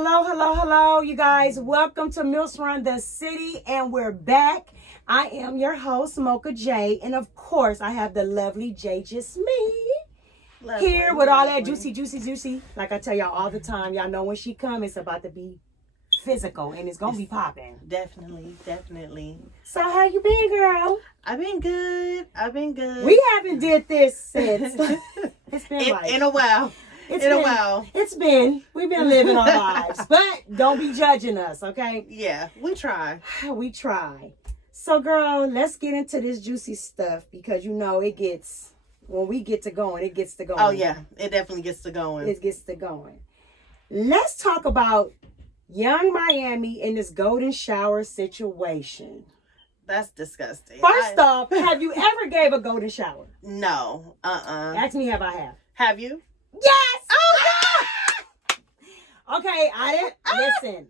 Hello, hello, hello, you guys. Welcome to Milfs Run The City, and we're back. I am your host, Mocha J, and of course, I have the lovely J Just Me here with all that juicy. Like I tell y'all all the time, y'all know when she comes, it's about to be physical, and it's gonna be popping. Definitely. So how you been, girl? I've been good. We haven't did this since it's been in a while. We've been living our lives, but don't be judging us, okay? Yeah, we try. We try. So, girl, let's get into this juicy stuff because when we get to going, it gets to going. Oh, yeah, it definitely gets to going. It gets to going. Let's talk about Young Miami in this golden shower situation. That's disgusting. First off, have you ever gave a golden shower? No. Ask me if I have. Have you? Yes! Oh, okay, I didn't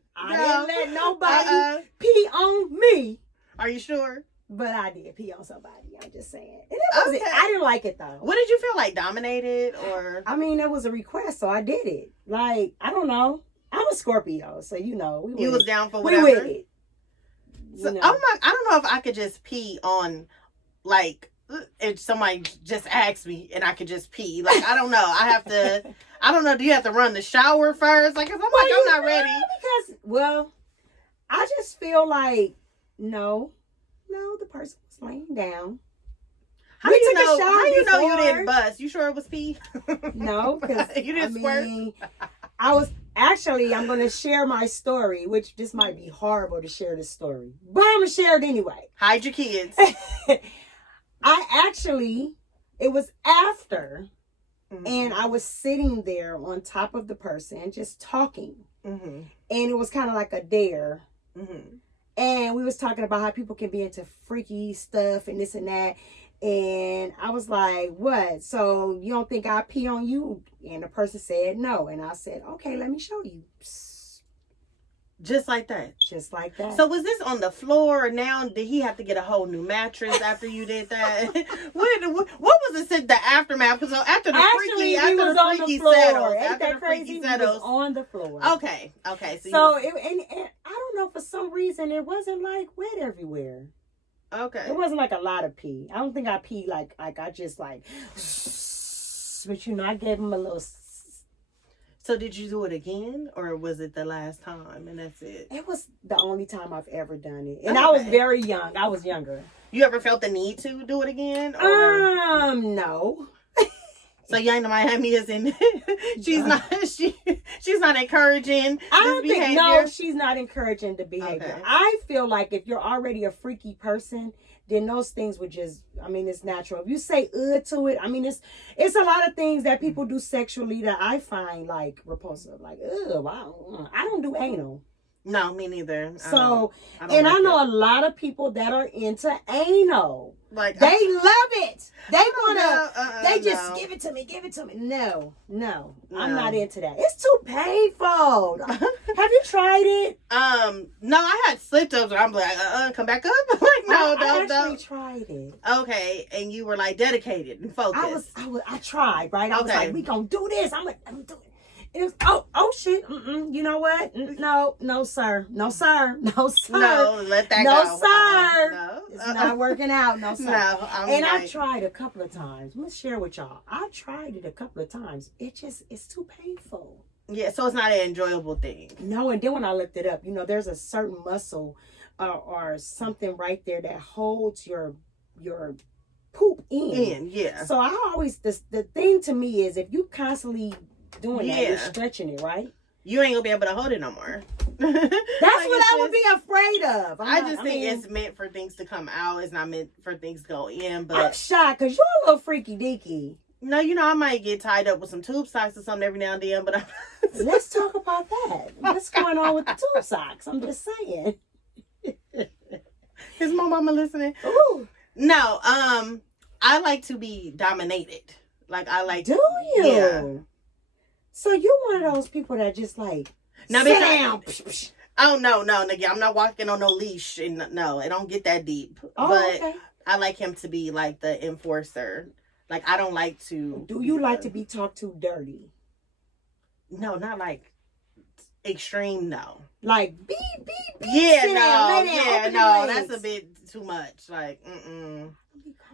let nobody pee on me. Are you sure? But I did pee on somebody. I'm just saying. And it wasn't, I didn't like it though. What did you feel like? Dominated or? I mean, it was a request, so I did it. Like, I don't know. I'm a Scorpio, so you know. You was down for whatever? We with it. So, I don't know if I could just pee on, like, if somebody just asked me and I could just pee. Like, I don't know. I don't know. Do you have to run the shower first? Like, if I'm not ready. Because, I just feel like, no, the person was laying down. How you know you didn't bust? You sure it was pee? No, because you didn't squirt. I'm going to share my story, which this might be horrible to share this story, but I'm going to share it anyway. Hide your kids. It was after, and I was sitting there on top of the person just talking, and it was kind of like a dare. And we was talking about how people can be into freaky stuff and this and that. And I was like, what? So you don't think I pee on you? And the person said no. And I said, okay, let me show you. Just like that. Just like that. So was this on the floor or now? Did he have to get a whole new mattress after you did that? what was the aftermath? So after the freaky settles. Ain't that crazy? He was on the floor. Okay. So and I don't know, for some reason it wasn't like wet everywhere. Okay. It wasn't like a lot of pee. I don't think I peed like I just like, but I gave him a little. So did you do it again, or was it the last time and that's it? It was the only time I've ever done it, and I was very young. I was younger. You ever felt the need to do it again? Or? No. So Young Miami isn't. She's not encouraging. I don't this behavior. No, she's not encouraging the behavior. Okay. I feel like if you're already a freaky person, then those things would just, it's natural. If you say to it, it's a lot of things that people do sexually that I find like repulsive. Like, wow, I don't do anal. No, me neither. So, I know a lot of people that are into anal. Like, they love it. They they just give it to me. No, I'm not into that. It's too painful. Have you tried it? No, I had slip-ups where I'm like, come back up. Like, no, I actually tried it. Okay, and you were like dedicated and focused. I tried, right? I was like, we gonna do this. I'm gonna do it. It was, oh shit. You know what? No, sir. No, let that go. No, sir. No. It's not working out. No, sir. No, I tried a couple of times. Let's share with y'all. I tried it a couple of times. It's too painful. Yeah, so it's not an enjoyable thing. No, and then when I looked it up, there's a certain muscle or something right there that holds your poop in. Yeah. So I always, the thing to me is if you constantly doing that, you're stretching it, right? You ain't gonna be able to hold it no more. That's what I would be afraid of. I just think it's meant for things to come out. It's not meant for things to go in. But I'm shocked because you're a little freaky deaky. No, I might get tied up with some tube socks or something every now and then. But let's talk about that. What's going on with the tube socks? I'm just saying. Is my mama listening? Ooh. No, I like to be dominated. Like I like. Do you? Yeah. So you're one of those people that just like now, sit down. Oh no, nigga, I'm not walking on no leash, and no, it don't get that deep. Oh, but okay. I like him to be like the enforcer. Like I don't like to. Do you like to be talked to dirty? No, not like extreme, no. Like, beep. Yeah, sit no, down, lay down, yeah, open no, your that's legs. a bit too much. Like,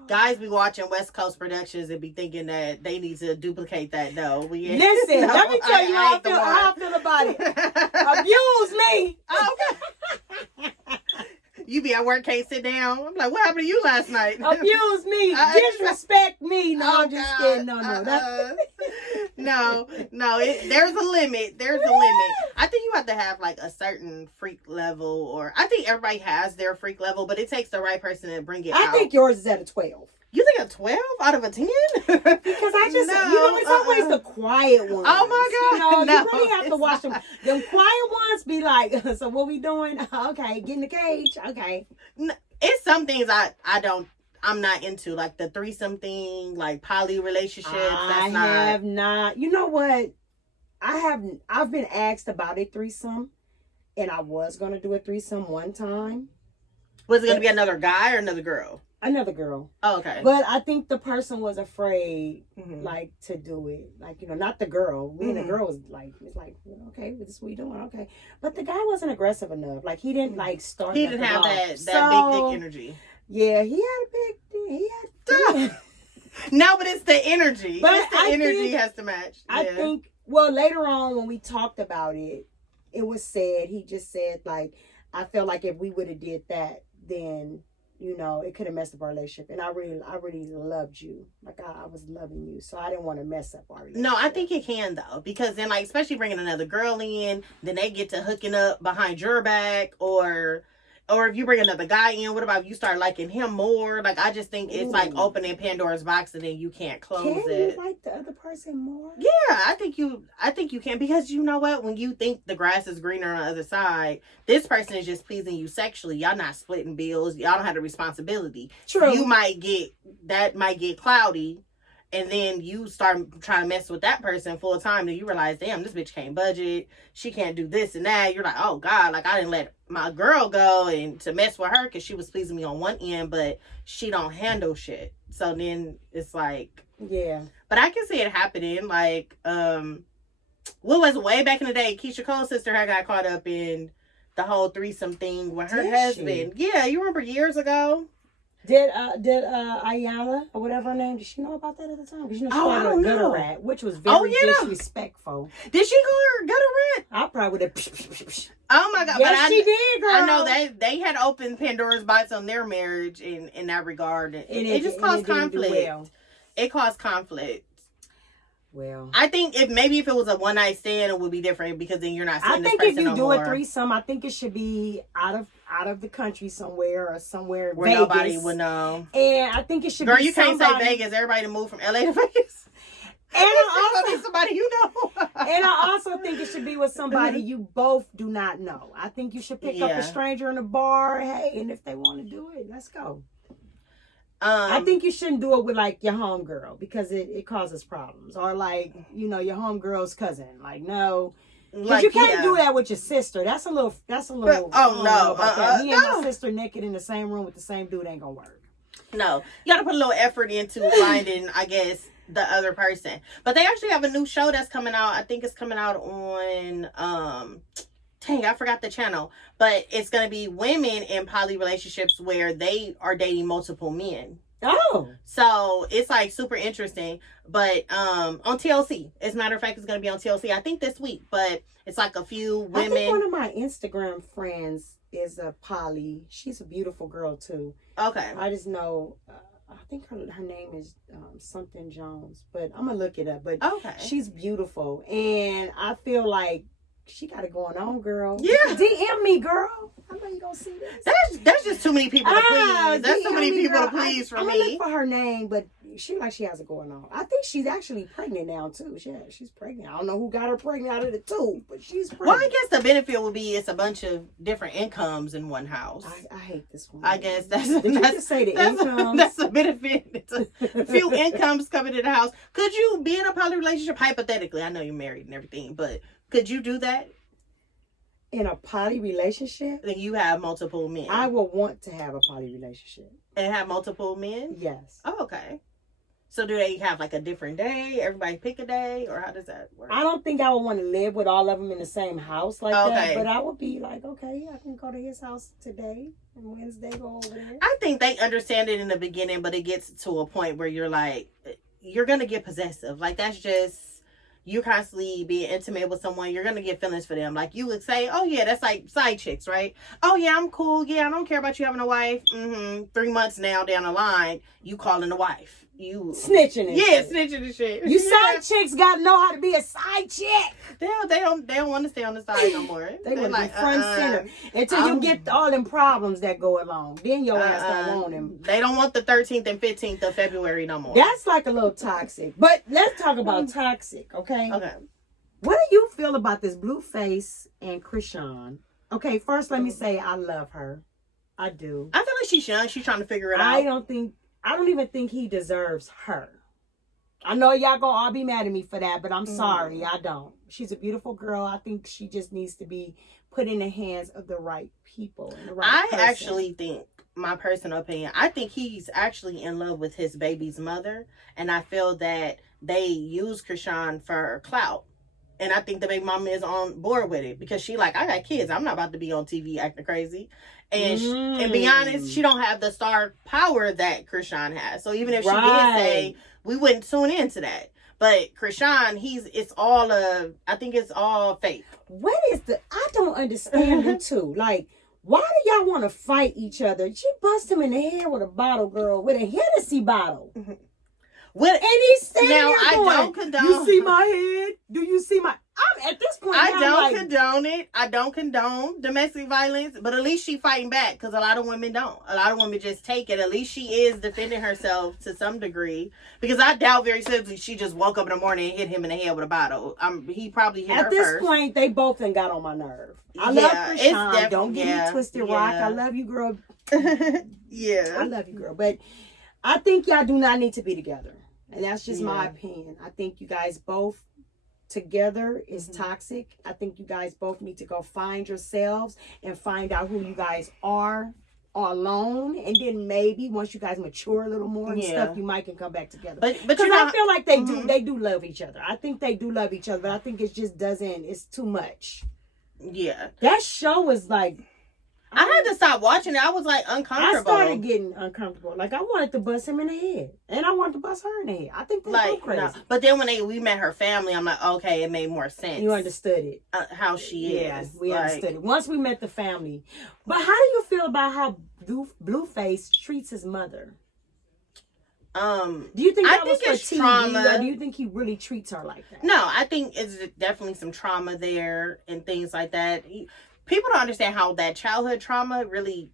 guys be watching West Coast Productions and be thinking that they need to duplicate that. No, we ain't. Listen, no, let me tell you how ain't the one. I feel about it. Abuse me. Okay. You be at work, can't sit down. I'm like, what happened to you last night? Abuse me. Disrespect me. No, I'm just kidding. No. No. There's a limit. There's a limit. I think you have to have like a certain freak level, or I think everybody has their freak level, but it takes the right person to bring it out. I think yours is at a 12. You think a 12 out of a 10? Because I just, it's always the quiet ones. Oh my God. You really have to watch them. Them quiet ones be like, so what we doing? Okay, get in the cage. Okay. It's some things I'm not into, like the threesome thing, like poly relationships. I have not. You know what? I've been asked about a threesome, and I was going to do a threesome one time. Was it going to be another guy or another girl? Another girl. Oh, okay. But I think the person was afraid, like, to do it. Like, not the girl. Me and the girl was like, okay, this is what we doing, okay. But the guy wasn't aggressive enough. Like, he didn't, like, start. He didn't have that big dick energy. Yeah, he had a big dick. No, but it's the energy. But it's the energy has to match. Yeah. I think, well, later on when we talked about it, it was said, he just said, like, I felt like if we would have did that, then it could have messed up our relationship. And I really loved you. Like, I was loving you. So I didn't want to mess up our relationship. No, I think it can, though. Because then, like, especially bringing another girl in, then they get to hooking up behind your back. Or if you bring another guy in, what about if you start liking him more? Like, I just think it's like opening Pandora's box and then you can't close it. Can you like the other person more? Yeah, I think you can. Because you know what? When you think the grass is greener on the other side, this person is just pleasing you sexually. Y'all not splitting bills. Y'all don't have the responsibility. True. You might get cloudy. And then you start trying to mess with that person full time, and you realize, damn, this bitch can't budget. She can't do this and that. You're like, oh God, like I didn't let my girl go and to mess with her because she was pleasing me on one end, but she don't handle shit. So then it's like, yeah. But I can see it happening. Like, what was way back in the day? Keisha Cole's sister had got caught up in the whole threesome thing with her husband. Yeah, you remember years ago? Did Ayala or whatever her name, did she know about that at the time? Because she I don't know. gutter rat, which was very disrespectful. Did she call her gutter rat? I probably would have. Oh my God! Yes, she did, girl. I know they had opened Pandora's box on their marriage in that regard, and it just caused conflict. Well. It caused conflict. Well, I think if it was a one night stand, it would be different because then you're not seeing this person no more. I think if you do a threesome, I think it should be out of the country somewhere or somewhere where Vegas. Nobody would know. And I think it should be. Girl, you can't say Vegas. Everybody moved from LA to Vegas. And I also somebody you know. And I also think it should be with somebody you both do not know. I think you should pick up a stranger in a bar. Hey, and if they want to do it, let's go. I think you shouldn't do it with like your homegirl because it causes problems, or like your homegirl's cousin. Like no, because you can't do that with your sister. That's a little. Oh no! Me and my sister naked in the same room with the same dude ain't gonna work. No, you got to put a little effort into finding, I guess, the other person. But they actually have a new show that's coming out. I think it's coming out on dang, I forgot the channel. But it's going to be women in poly relationships where they are dating multiple men. Oh. So it's like super interesting. But on TLC. As a matter of fact, it's going to be on TLC, I think this week. But it's like a few women. I think one of my Instagram friends is a poly. She's a beautiful girl too. Okay. I just know, I think her name is something Jones. But I'm going to look it up. But okay. She's beautiful. And I feel like she got it going on, girl. Yeah. DM me, girl. I know you gonna see this. That's just too many people to please. That's too many people to please for me. I'm gonna look for her name, but she has it going on. I think she's actually pregnant now too. Yeah, she's pregnant. I don't know who got her pregnant out of the two, but she's pregnant. Well, I guess the benefit would be it's a bunch of different incomes in one house. I hate this one. I guess that's Did you just say the incomes? That's a benefit. It's a few incomes coming to the house. Could you be in a poly relationship hypothetically? I know you're married and everything, but could you do that? In a poly relationship? Then you have multiple men. I would want to have a poly relationship. And have multiple men? Yes. Oh, okay. So do they have like a different day? Everybody pick a day, or how does that work? I don't think I would want to live with all of them in the same house like that. But I would be like, okay, I can go to his house today and Wednesday go over there. I think they understand it in the beginning, but it gets to a point where you're like, you're gonna get possessive. Like that's just you constantly being intimate with someone. You're gonna get feelings for them. Like you would say, oh yeah, that's like side chicks, right? Oh yeah, I'm cool. Yeah, I don't care about you having a wife. 3 months now down the line, you calling the wife. You snitching and shit. Snitching and shit. You side chicks gotta know how to be a side chick. They don't want to stay on the side no more. They want to be front center until you get all them problems that go along. Then your ass don't want them. They don't want the 13th and 15th of February no more. That's like a little toxic. But let's talk about toxic, okay? Okay. What do you feel about this Blueface and Krishan? Okay, first let me say I love her. I do. I feel like she's young. She's trying to figure it out. I don't even think he deserves her. I know y'all gonna all be mad at me for that, but I'm sorry, I don't. She's a beautiful girl. I think she just needs to be put in the hands of the right people. And the right person. Actually think, my personal opinion, I think he's actually in love with his baby's mother. And I feel that they use Krishan for clout. And I think the baby mama is on board with it because she like, I got kids. I'm not about to be on TV acting crazy. And and be honest, she don't have the star power that Krishan has. So even if she did say, we wouldn't tune into that. But Krishan, I think it's all fake. I don't understand him too. Like, why do y'all want to fight each other? She bust him in the head with a bottle, girl, with a Hennessy bottle. And he's standing there going, I don't condone. You see my head? Do you see my... I'm at this point. I don't condone it. I don't condone domestic violence, but at least she fighting back because a lot of women don't. A lot of women just take it. At least she is defending herself to some degree because I doubt very seriously she just woke up in the morning and hit him in the head with a bottle. He probably hit her first. At this point, they both done got on my nerve. I love Krishan. Don't get me twisted, Rock. I love you, girl. Yeah, I love you, girl. But I think y'all do not need to be together. And that's just my opinion. I think you guys both together is toxic. I think you guys both need to go find yourselves and find out who you guys are alone. And then maybe once you guys mature a little more and stuff, you might can come back together. But because I feel like they do love each other. I think they do love each other. But I think it just it's too much. Yeah. That show is like... I had to stop watching it. I was like uncomfortable. I started getting uncomfortable. Like I wanted to bust him in the head, and I wanted to bust her in the head. I think that's so crazy. No. But then when we met her family, I'm like, okay, it made more sense. You understood it, how she is. Yeah, we understood it once we met the family. But how do you feel about how Blueface treats his mother? Do you think that was for TV, trauma, or do you think he really treats her like that? No, I think it's definitely some trauma there and things like that. People don't understand how that childhood trauma really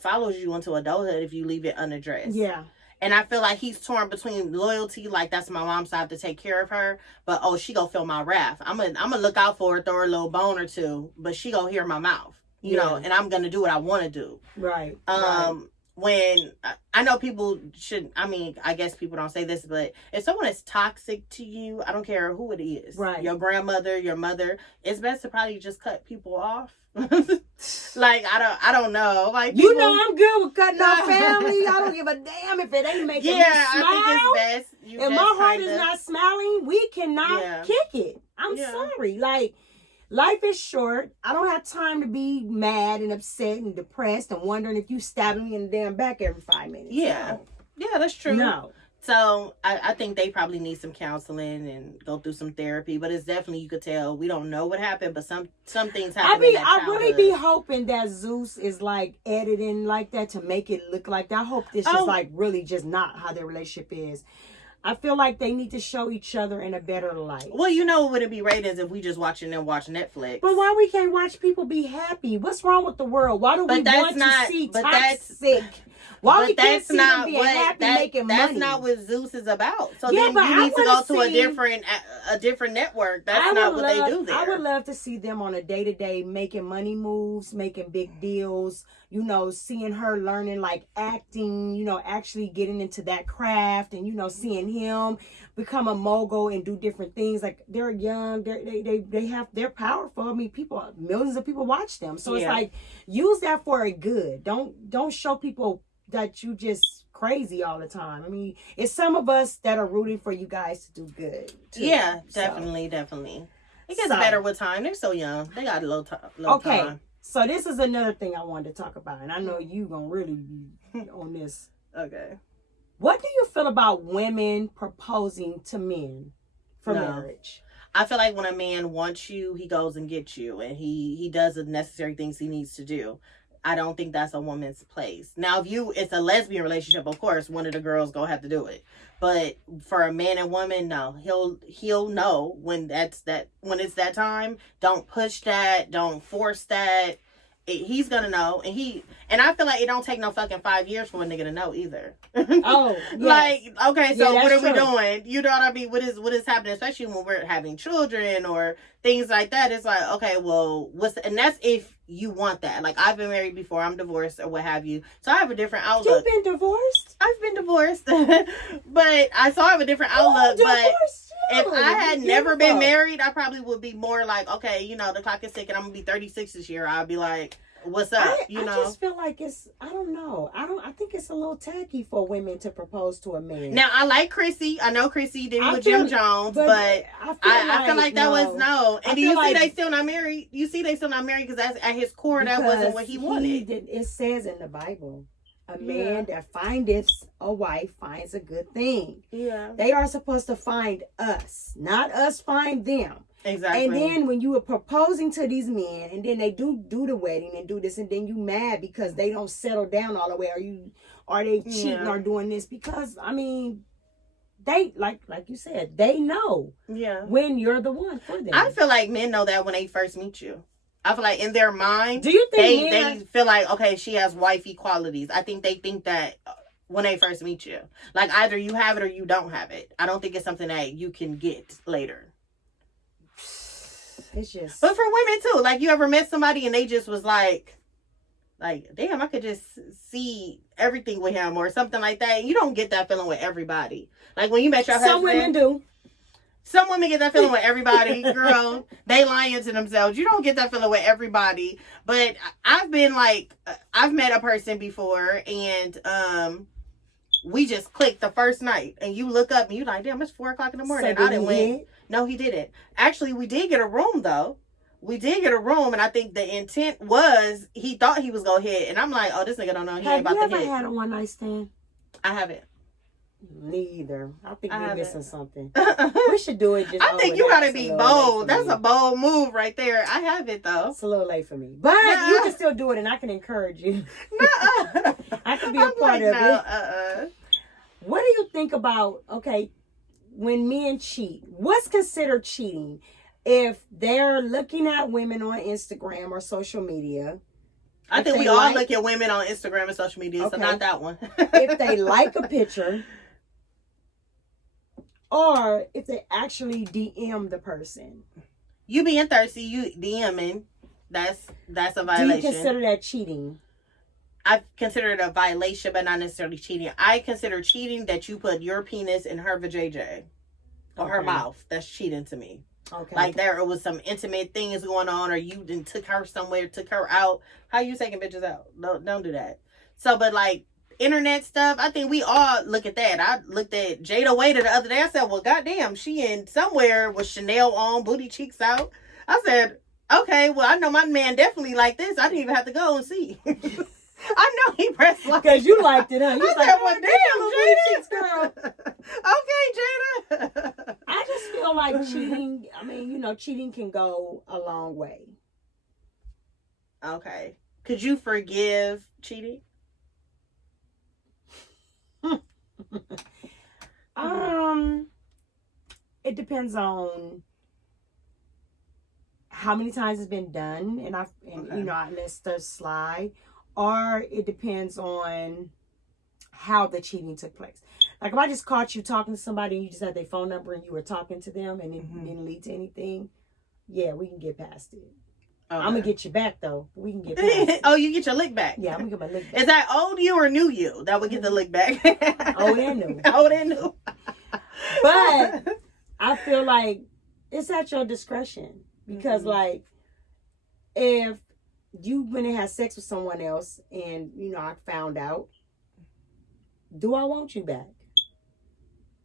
follows you into adulthood if you leave it unaddressed. Yeah. And I feel like he's torn between loyalty, like that's my mom, so I have to take care of her. But she gonna feel my wrath. I'm gonna look out for her, throw her a little bone or two, but she gonna hear my mouth, you know. And I'm gonna do what I want to do. Right. When I know people should, I guess people don't say this, but if someone is toxic to you, I don't care who it is, right? Your grandmother, your mother, it's best to probably just cut people off. Like I don't know, like people, I'm good with cutting off family. I don't give a damn if it ain't making me smile. I think it's best. If my heart is not smiling, we cannot kick it. I'm sorry, like. Life is short. I don't have time to be mad and upset and depressed and wondering if you stabbing me in the damn back every 5 minutes. Yeah. No. Yeah, that's true. No. So I think they probably need some counseling and go through some therapy. But it's definitely, you could tell, we don't know what happened, but some things happen. I really be hoping that Zeus is like editing like that to make it look like that. I hope this is like really just not how their relationship is. I feel like they need to show each other in a better light. Well, it wouldn't be ratings if we just watching them watch Netflix. But why we can't watch people be happy? What's wrong with the world? Why do we want to see toxic? Why we can't see them being happy making money? That's not what Zeus is about. So then you need to go to a different network. That's not what they do there. I would love to see them on a day-to-day making money moves, making big deals, seeing her learning like acting, actually getting into that craft and, seeing him become a mogul and do different things. Like they're young, they're powerful. Millions of people watch them. So it's like, use that for a good. Don't show people that you just crazy all the time. I mean, it's some of us that are rooting for you guys to do good too. Yeah, definitely. It gets better with time. They're so young. They got a little time. So this is another thing I wanted to talk about, and I know you gonna really be on this. Okay. What do you feel about women proposing to men for marriage? I feel like when a man wants you, he goes and gets you, and he does the necessary things he needs to do. I don't think that's a woman's place. Now, if it's a lesbian relationship, of course, one of the girls gonna have to do it. But for a man and woman, no, he'll know when it's that time. Don't push that. Don't force that. He's gonna know, and I feel like it don't take no fucking 5 years for a nigga to know either. Oh, yes. Like, okay, so what are we true. doing? You know what I mean? What is happening, especially when we're having children or things like that? It's like, okay, well, and that's if you want that. Like, I've been married before, I'm divorced or what have you, so I have a different outlook. You've been divorced? I've been divorced, but I have a different outlook. But if I had never been married, I probably would be more like, okay, the clock is ticking. I'm gonna be 36 this year. I'll be like, what's up? I just feel like I don't know. I think it's a little tacky for women to propose to a man. Now, I like Chrissy. I know Chrissy did with Jim Jones, but I feel like that was no. And do you see they still not married? You see they still not married because at his core, that wasn't what he wanted. It says in the Bible, a man that findeth a wife finds a good thing. Yeah. They are supposed to find us, not us find them. Exactly. And then when you are proposing to these men, and then they do the wedding and do this, and then you mad because they don't settle down all the way, are they cheating or doing this? Because I mean, they like you said, they know when you're the one for them. I feel like men know that when they first meet you. I feel like in their mind, do you think they feel like, okay, she has wifey qualities. I think they think that when they first meet you, like either you have it or you don't have it. I don't think it's something that you can get later. It's just, but for women too, like you ever met somebody and they just was like damn, I could just see everything with him or something like that. You don't get that feeling with everybody. Like when you met your husband. Some women do. Some women get that feeling with everybody, girl. They lying to themselves. You don't get that feeling with everybody. But I've met a person before and we just clicked the first night. And you look up and you like, damn, it's 4:00 in the morning. So I didn't win. No, he didn't. Actually, we did get a room though. We did get a room, and I think the intent was he thought he was gonna hit. And I'm like, oh, this nigga don't know he ain't about to hit. Have you ever had a one night stand? I haven't. Me either. I think we're missing something. We should do it. I think you gotta be bold. That's a bold move right there. I have it though. It's a little late for me, but you can still do it, and I can encourage you. I can be a part of it. What do you think about when men cheat? What's considered cheating? If they're looking at women on Instagram or social media. I think we all look at women on Instagram and social media, so not that one. If they like a picture. Or if they actually DM the person. You being thirsty, you DMing, that's a violation. Do you consider that cheating? I consider it a violation, but not necessarily cheating. I consider cheating that you put your penis in her vajayjay or her mouth. That's cheating to me. Okay. Like there was some intimate things going on, or you then took her somewhere, took her out. How you taking bitches out? Don't do that. So, but like internet stuff, I think we all look at that. I looked at Jada Waiter the other day. I said, well, goddamn, she in somewhere with Chanel on, booty cheeks out. I said, okay, well, I know my man definitely like this. I didn't even have to go and see. I know he pressed like because you liked it, huh? You I said, well, damn, Jada. Okay, Jada. I just feel like cheating. I mean, cheating can go a long way. Okay. Could you forgive cheating? It depends on how many times it's been done, and I let stuff slide, or it depends on how the cheating took place. Like if I just caught you talking to somebody and you just had their phone number and you were talking to them and it didn't lead to anything, yeah, we can get past it. Okay. I'm gonna get you back though. We can get past it. Oh, you get your lick back. Yeah, I'm gonna get my lick back. Is that old you or new you that would get the lick back? Old and new. Old and new. But I feel like it's at your discretion because, like, if you went and had sex with someone else and I found out, do I want you back?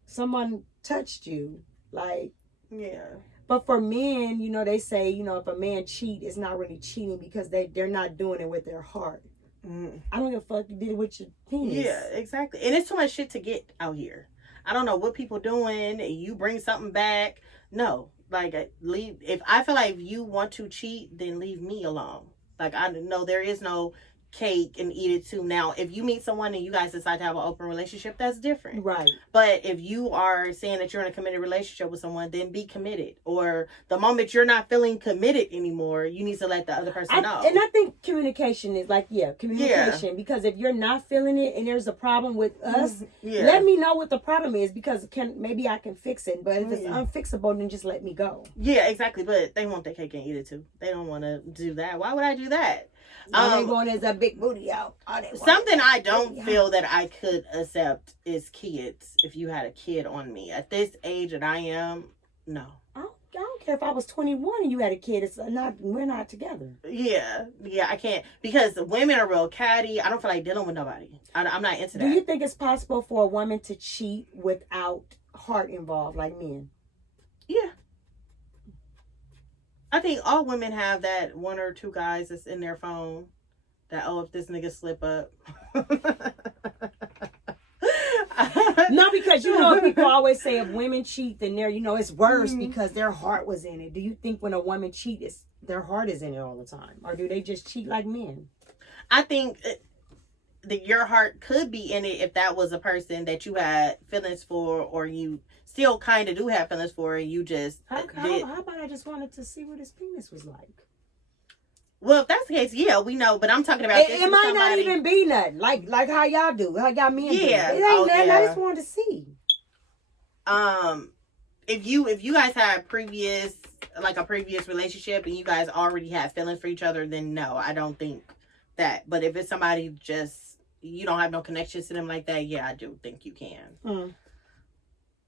Someone touched you, like, yeah. But for men, you know, they say, you know, if a man cheat, it's not really cheating because they're not doing it with their heart. I don't give a fuck, you did it with your penis. Yeah, exactly. And it's too much shit to get out here. I don't know what people doing. You bring something back. No, like, leave. If I feel like if you want to cheat, then leave me alone. Like, I know there is no cake and eat it too. Now, if you meet someone and you guys decide to have an open relationship, that's different. Right. But if you are saying that you're in a committed relationship with someone, then be committed. Or the moment you're not feeling committed anymore, you need to let the other person know. And I think communication is like, communication. Yeah. Because if you're not feeling it and there's a problem with us, let me know what the problem is, because maybe I can fix it. But if it's unfixable, then just let me go. Yeah, exactly. But they want their cake and eat it too. They don't want to do that. Why would I do that? All they want is a big booty out. Something I don't feel that I could accept is kids. If you had a kid on me at this age that I am, no. I don't care if I was 21 and you had a kid. We're not together. Yeah, I can't, because women are real catty. I don't feel like dealing with nobody. I'm not into that. Do you think it's possible for a woman to cheat without heart involved, like men? Yeah. I think all women have that one or two guys that's in their phone that, if this nigga slip up. No, because you know people always say if women cheat, then it's worse because their heart was in it. Do you think when a woman cheats, their heart is in it all the time, or do they just cheat like men? I think that your heart could be in it if that was a person that you had feelings for, or you still kind of do have feelings for, and you just how about I just wanted to see what his penis was like? Well, if that's the case, yeah, we know. But I'm talking about it might not even be nothing like how y'all do, how y'all men do. It ain't nothing. I just wanted to see. If you guys had a previous relationship and you guys already had feelings for each other, then no, I don't think that. But if it's somebody just you don't have no connections to them like that, yeah, I do think you can.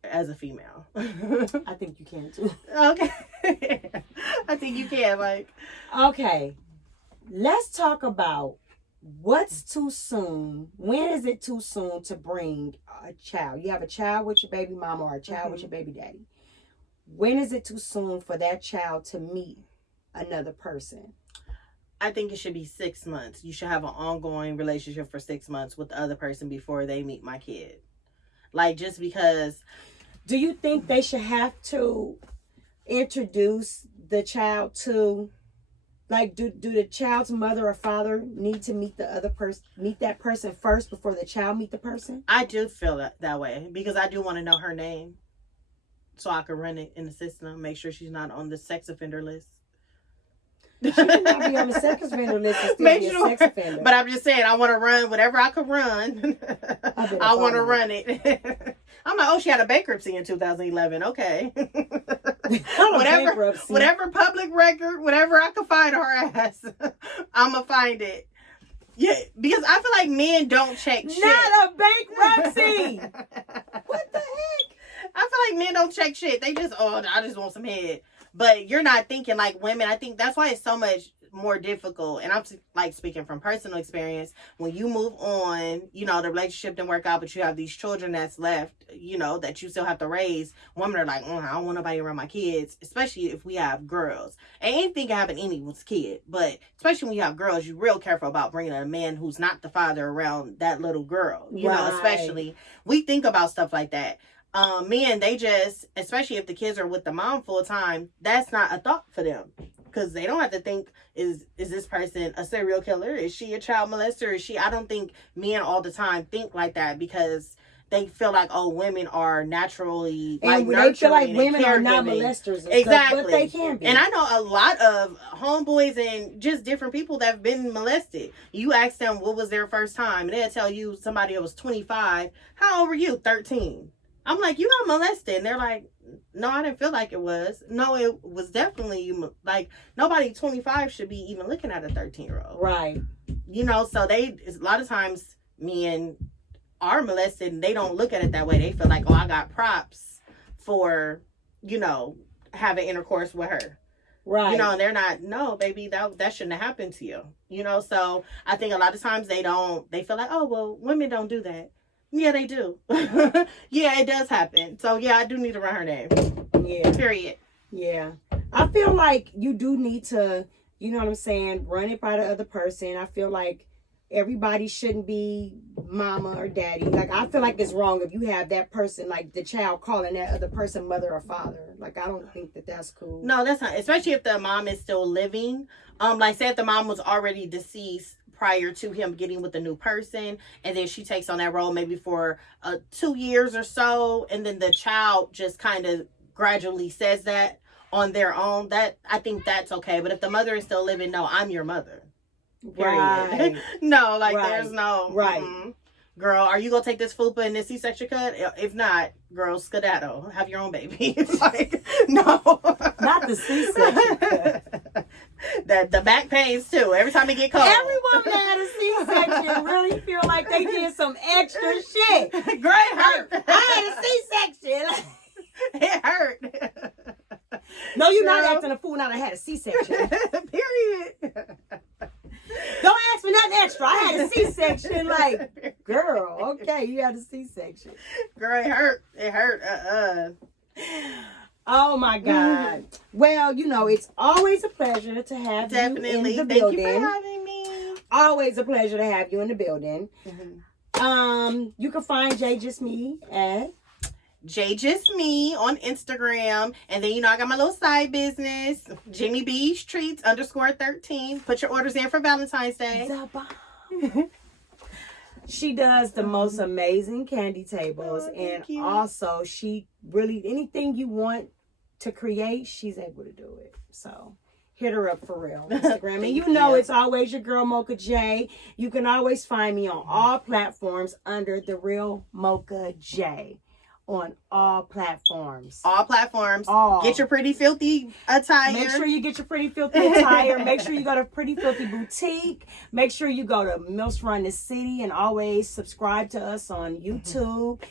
As a female. I think you can too. Okay. I think you can, like. Okay. Let's talk about what's too soon. When is it too soon to bring a child? You have a child with your baby mama or a child with your baby daddy. When is it too soon for that child to meet another person? I think it should be 6 months. You should have an ongoing relationship for 6 months with the other person before they meet my kid. Like, just because. Do you think they should have to introduce the child to, like, do the child's mother or father need to meet that person first before the child meet the person? I do feel that way, because I do want to know her name so I can run it in the system, make sure she's not on the sex offender list. She should not be on the sex offender list and still be a sex offender. But I'm just saying, I want to run whatever I could run. I want to run it. I'm like, she had a bankruptcy in 2011. Okay. whatever public record, whatever I could find her ass, I'm going to find it. Yeah, because I feel like men don't check shit. Not a bankruptcy. What the heck? I feel like men don't check shit. They just, I just want some head. But you're not thinking like women. I think that's why it's so much more difficult. And I'm like speaking from personal experience. When you move on, the relationship didn't work out, but you have these children that's left, that you still have to raise. Women are like, I don't want nobody around my kids, especially if we have girls. And anything can happen to anyone's kid. But especially when you have girls, you're real careful about bringing a man who's not the father around that little girl. Especially we think about stuff like that. Men, they just, especially if the kids are with the mom full time, that's not a thought for them. Because they don't have to think, is this person a serial killer? Is she a child molester? I don't think men all the time think like that, because they feel like, women are naturally and they feel like women are not molesters. Exactly. But they can be. And I know a lot of homeboys and just different people that have been molested. You ask them what was their first time, and they'll tell you somebody that was 25. How old were you? 13. I'm like, you got molested. And they're like, no, I didn't feel like it was. No, it was definitely you. Like, nobody 25 should be even looking at a 13-year-old. Right. So a lot of times men are molested and they don't look at it that way. They feel like, I got props for, having intercourse with her. Right. And they're not, no, baby, that shouldn't have happened to you. So I think a lot of times they feel like, women don't do that. Yeah, they do. Yeah, it does happen. So yeah, I do need to run her name. Yeah. Period. Yeah. I feel like you do need to, you know what I'm saying, run it by the other person. I feel like everybody shouldn't be mama or daddy. Like, I feel like it's wrong if you have that person, like the child calling that other person mother or father. Like, I don't think that that's cool. No, that's not. Especially if the mom is still living. Like, say if the mom was already deceased prior to him getting with a new person, and then she takes on that role maybe for 2 years or so, and then the child just kind of gradually says that on their own, that I think that's okay. But if the mother is still living, no, I'm your mother. Period. Right. No, like Right. there's no Right. Girl, are you gonna take this fupa and this C-section cut? If not, girl, skedaddle. Have your own baby. Like, no. Not the C-section cut. The back pains too. Every time it get cold. Every woman that had a C-section really feel like they did some extra shit. Great hurt. I had a C-section. It hurt. No, you're Girl. not acting a fool now that I had a C-section. Period. Don't ask for nothing extra. I had a C-section. Like, girl, okay, you had a C-section. Girl, it hurt. It hurt. Oh my God. Well, you know, it's always a pleasure to have Definitely. you in the Thank building. you for having me. Always a pleasure to have you in the building. Mm-hmm. You can find Jay Just Me at J Just Me on Instagram. And then, you know, I got my little side business, Jimmy B's Treats _13. Put your orders in for Valentine's Day. The Bomb. She does the most amazing candy tables. Oh, and thank you. also, she really, anything you want to create, she's able to do it. So, hit her up for real. Instagram. And you know it's always your girl, Mocha J. You can always find me on all platforms under The Real Mocha J. On all platforms. All platforms. All. Get your pretty filthy attire. Make sure you get your Pretty Filthy attire. Make sure you go to Pretty Filthy Boutique. Make sure you go to Milfs Run The City, and always subscribe to us on YouTube.